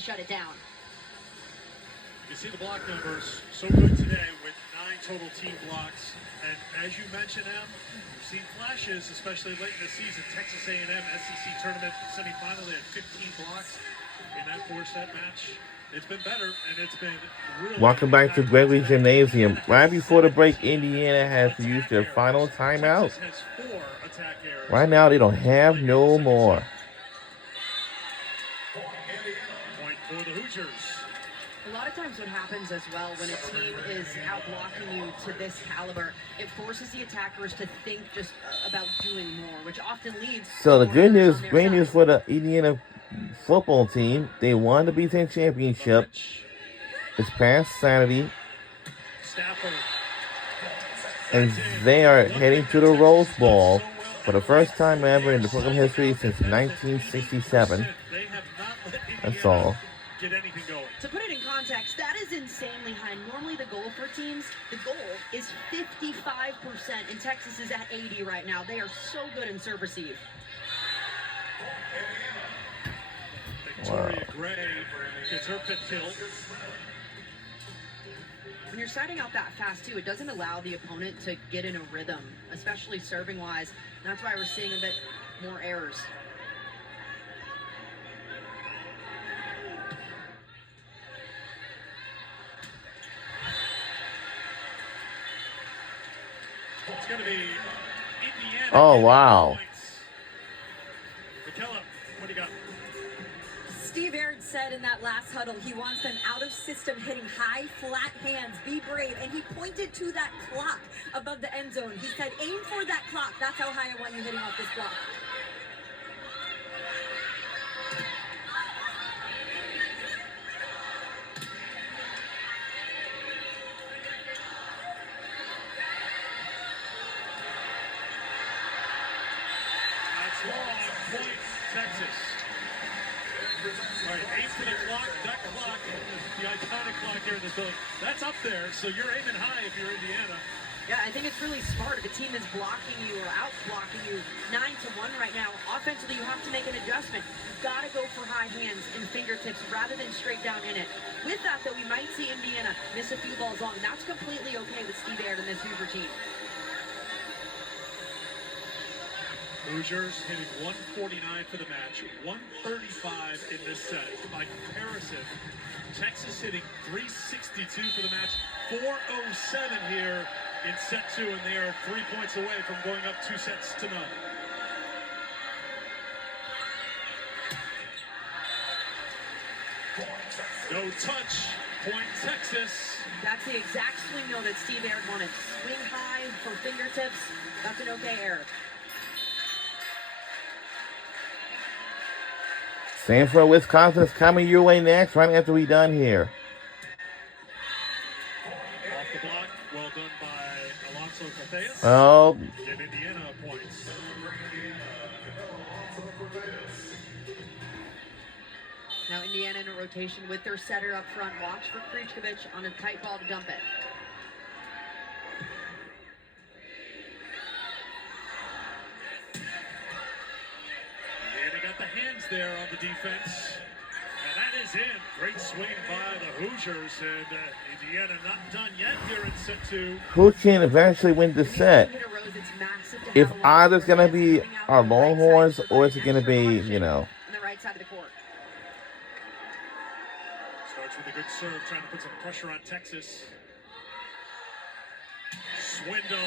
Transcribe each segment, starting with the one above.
shut it down. You see the block numbers so good today with 9 total team blocks. And as you mentioned, we've seen flashes, especially late in the season. Texas A&M SEC tournament semifinal, they had 15 blocks in that 4-set match. It's been better, and it's been really... Welcome back to Gregory Gymnasium. Right before the break, Indiana has used their final timeout. Right now, they don't have no more. Point for the Hoosiers. A lot of times what happens as well when a team is out-blocking you to this caliber, it forces the attackers to think just about doing more, which often leads... So the good news, great news for the Indiana football team. They won the Big Ten Championship this past Saturday. And they are heading to the Rose Bowl for the first time ever in the program history since 1967. That's all. To put it in context, that is insanely high. Normally the goal for teams, the goal is 55%, and Texas is at 80 right now. They are so good in serve receive. Victoria Gray gets her 5th kill. When you're starting out that fast, too, it doesn't allow the opponent to get in a rhythm, especially serving-wise. That's why we're seeing a bit more errors. It's going to be Indiana. Oh, wow. McKellar, what do you got? Steve Aird said in that last huddle he wants them out of system, hitting high, flat hands, be brave. And he pointed to that clock above the end zone. He said, aim for that clock. That's how high I want you hitting off this block. Point, Texas. All right, aim for the clock. That clock, the iconic clock here in the building, that's up there, so you're aiming high if you're Indiana. Yeah, I think it's really smart if a team is blocking you or out-blocking you 9-1 right now. Offensively, you have to make an adjustment. You've got to go for high hands and fingertips rather than straight down in it. With that, though, we might see Indiana miss a few balls long. That's completely okay with Steve Aird and this Hoover team. Hoosiers hitting 149 for the match, 135 in this set. By comparison, Texas hitting 362 for the match, 407 here in set 2, and they are 3 points away from going up 2-0. No touch, point Texas. That's the exact swing, though, that Steve Aird wanted. Swing high for fingertips. That's an okay error. Sanford, Wisconsin is coming your way next, right after we're done here. Off the block, well done by Alonso Catheas. Oh. Give Indiana points. Now Indiana in a rotation with their setter up front. Watch for Krejkovic on a tight ball to dump it. The hands there on the defense, and that is in. Great swing by the Hoosiers, and Indiana not done yet here in set 2. Who can eventually win the set? If either's going to be our Longhorns or is it going to be, you know. On the right side of the court. Starts with a good serve, trying to put some pressure on Texas. Swindle.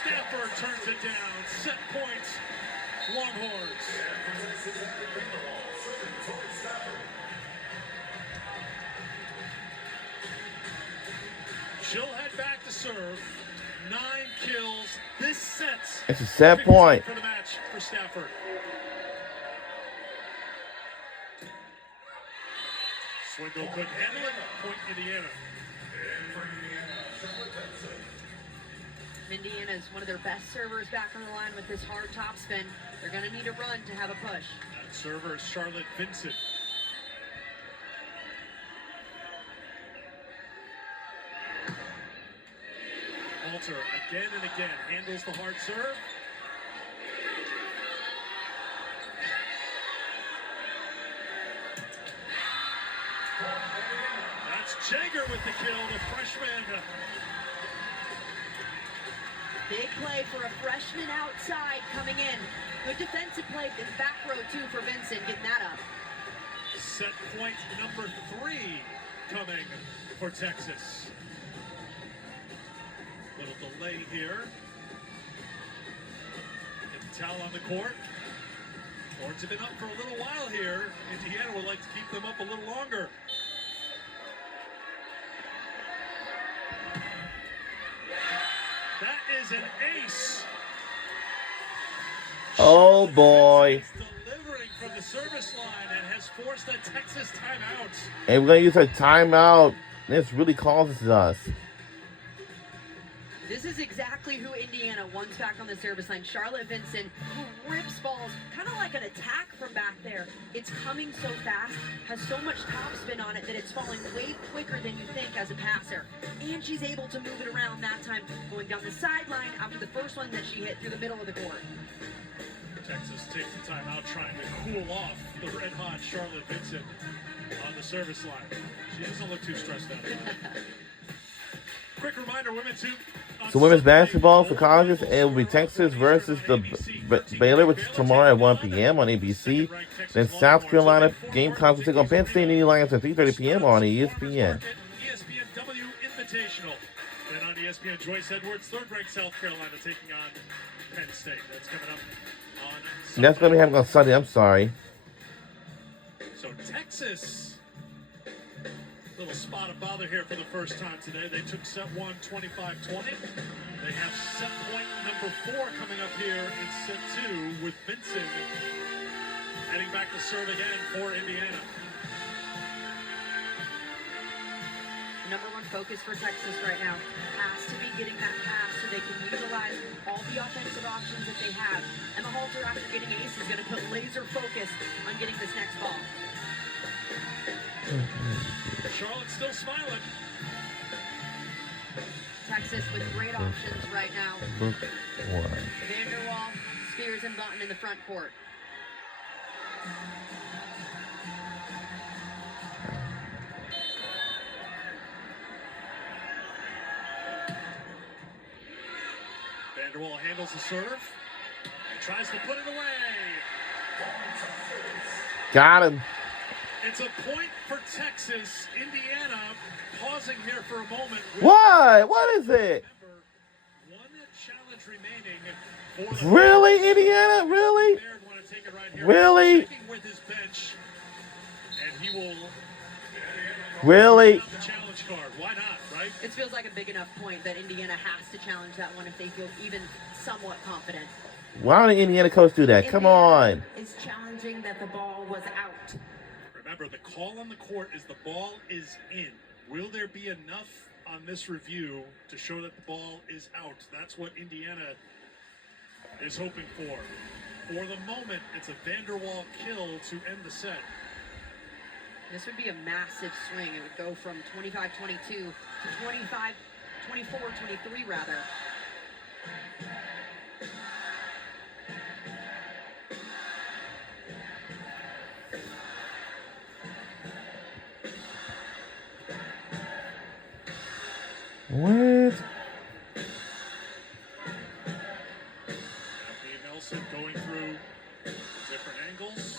Stafford turns it down. Set points. Longhorns. She'll head back to serve. 9 kills. This sets. It's a set point for the match for Stafford. Swindle couldn't handle it. Point Indiana. Indiana is one of their best servers back on the line with this hard topspin. They're going to need a run to have a push. That server is Charlotte Vincent. Halter again and again handles the hard serve. Jaeger with the kill, the freshman. Big play for a freshman outside coming in. Good defensive play in the back row, too, for Vincent, getting that up. Set point number 3 coming for Texas. Little delay here. Get the towel on the court. Horns have been up for a little while here. Indiana would like to keep them up a little longer. That is an ace. Oh boy. Delivering from the service line and has forced a Texas timeout. And we're going to use a timeout. This really causes us. This is exactly who Indiana wants back on the service line. Charlotte Vincent, who rips balls, kind of like an attack from back there. It's coming so fast, has so much topspin on it that it's falling way quicker than you think as a passer. And she's able to move it around that time, going down the sideline after the first one that she hit through the middle of the court. Texas takes the timeout trying to cool off the red-hot Charlotte Vincent on the service line. She doesn't look too stressed out about it. Quick reminder, women's hoop. So women's basketball for colleges, it will be Texas versus the Baylor, which is tomorrow at 1 p.m. on ABC. Then South Carolina Gamecocks will take on Penn State and Indiana Lions at 3:30 p.m. on ESPN. ESPNW Invitational. Then on ESPN, Joyce Edwards, third-ranked South Carolina taking on Penn State. That's coming up on Sunday. That's going to be happening on Sunday. I'm sorry. So Texas, little spot of bother here for the first time today. They took set 1, 25-20. They have set point number 4 coming up here in set 2 with Vincent heading back to serve again for Indiana. Number one focus for Texas right now has to be getting that pass so they can utilize all the offensive options that they have. Emma Halter, after getting ace, is going to put laser focus on getting this next ball. Charlotte's still smiling. Texas with great options right now. Look what. Vanderwall, Spears, and Button in the front court. Vanderwall handles the serve and tries to put it away. Got him. It's a point for Texas. Indiana pausing here for a moment. What? What is it? Remember, one challenge remaining for the Really, Indiana? Really? Baird want to take it right here. Really? Checking with his bench, and he will Really? out the challenge card. Why not, right? It feels like a big enough point that Indiana has to challenge that one if they feel even somewhat confident. Why would the Indiana coach do that? Come on. Is challenging that the ball was out. Remember, the call on the court is the ball is in. Will there be enough on this review to show that the ball is out? That's what Indiana is hoping for. For the moment, it's a Vanderwall kill to end the set. This would be a massive swing. It would go from 25-22 to 24-23 rather. What? Anthony Nelson going through different angles.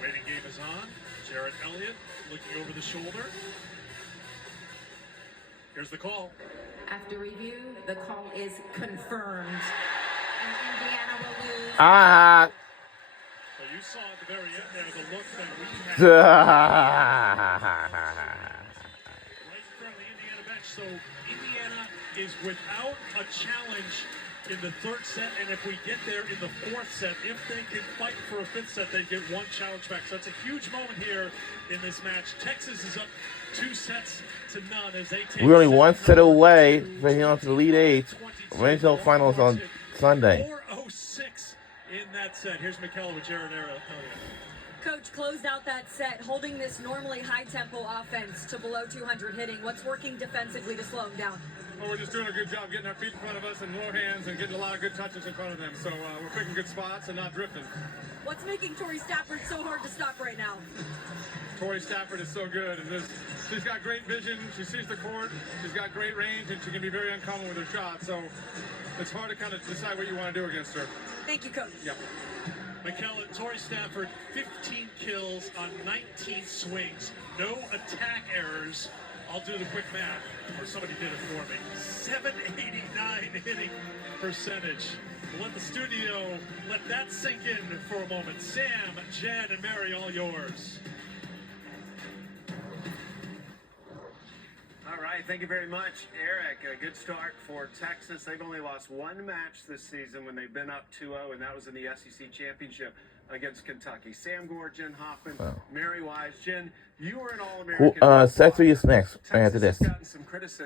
Waiting game is on. Jarrett Elliott looking over the shoulder. Here's the call. After review, the call is confirmed. And Indiana will lose. Ah. So you saw at the very end there the look that we had right in front of the Indiana bench. So Indiana is without a challenge in the third set, and if we get there in the fourth set, if they can fight for a fifth set, they get one challenge back. So it's a huge moment here in this match. Texas is up 2-0 as they take We're only one set away from heading on to the Elite Eight regional finals on Sunday. 4:06 in that set. Here's McKellar with Jared Elliott. Coach closed out that set, holding this normally high-tempo offense to below 200 hitting. What's working defensively to slow him down? Well, we're just doing a good job getting our feet in front of us and low hands and getting a lot of good touches in front of them. So we're picking good spots and not drifting. What's making Tori Stafford so hard to stop right now? Tori Stafford is so good. And she's got great vision. She sees the court. She's got great range, and she can be very uncommon with her shot. So it's hard to kind of decide what you want to do against her. Thank you, Coach. Yep. McKellar, Tori Stafford, 15 kills on 19 swings. No attack errors. I'll do the quick math, or somebody did it for me. 789 hitting percentage. We'll let the studio let that sink in for a moment. Sam, Jen, and Mary, all yours. All right, thank you very much, Eric. A good start for Texas. They've only lost one match this season when they've been up 2-0, and that was in the SEC Championship against Kentucky. Sam Gore, Jen Hoffman, Mary Wise. Jen, you were an All-American. Seth, who's next? Right after Texas this. has gotten some criticism.